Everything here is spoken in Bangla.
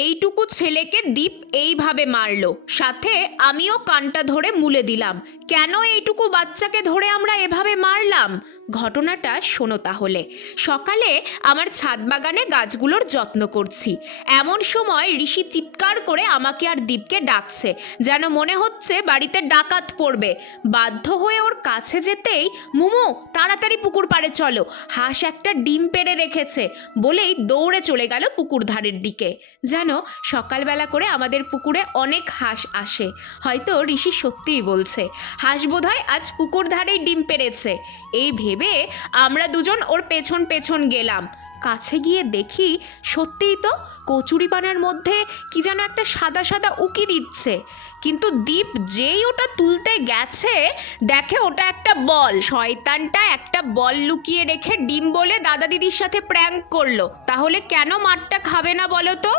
এইটুকু ছেলেকে দীপ এইভাবে মারলো, সাথে আমিও কানটা ধরে মুলে দিলাম। কেন এইটুকু বাচ্চাকে ধরে আমরা এভাবে মারলাম? ঘটনাটা শোনো তাহলে। সকালে আমার ছাদ বাগানে গাছগুলোর যত্ন করছি, এমন সময় ঋষি চিৎকার করে আমাকে আর দীপকে ডাকছে, যেন মনে হচ্ছে বাড়িতে ডাকাত পড়বে। বাধ্য হয়ে ওর কাছে যেতেই, মুমু তাড়াতাড়ি পুকুর পাড়ে চলো, হাঁস একটা ডিম পেড়ে রেখেছে বলেই দৌড়ে চলে গেল পুকুর ধারের দিকে। জানো, সকালবেলা করে আমাদের পুকুরে অনেক হাঁস আসে। হয়তো ঋষি সত্যিই বলছে, হাঁস বোধহয় আজ পুকুর ধারেই ডিম পেড়েছে। এই ভেবে আমরা দুজন ওর পেছন পেছন গেলাম। কাছে গিয়ে দেখি সত্যিই তো কচুরিপানার মধ্যে কি যেন একটা সাদা সাদা উকি দিচ্ছে। কিন্তু দীপ যেই ওটা তুলতে গেছে, দেখে ওটা একটা বল। শয়তানটা একটা বল লুকিয়ে রেখে ডিম বলে দাদা দিদির সাথে প্র্যাঙ্ক করলো। তাহলে কেন মারটা খাবে না বলো তো?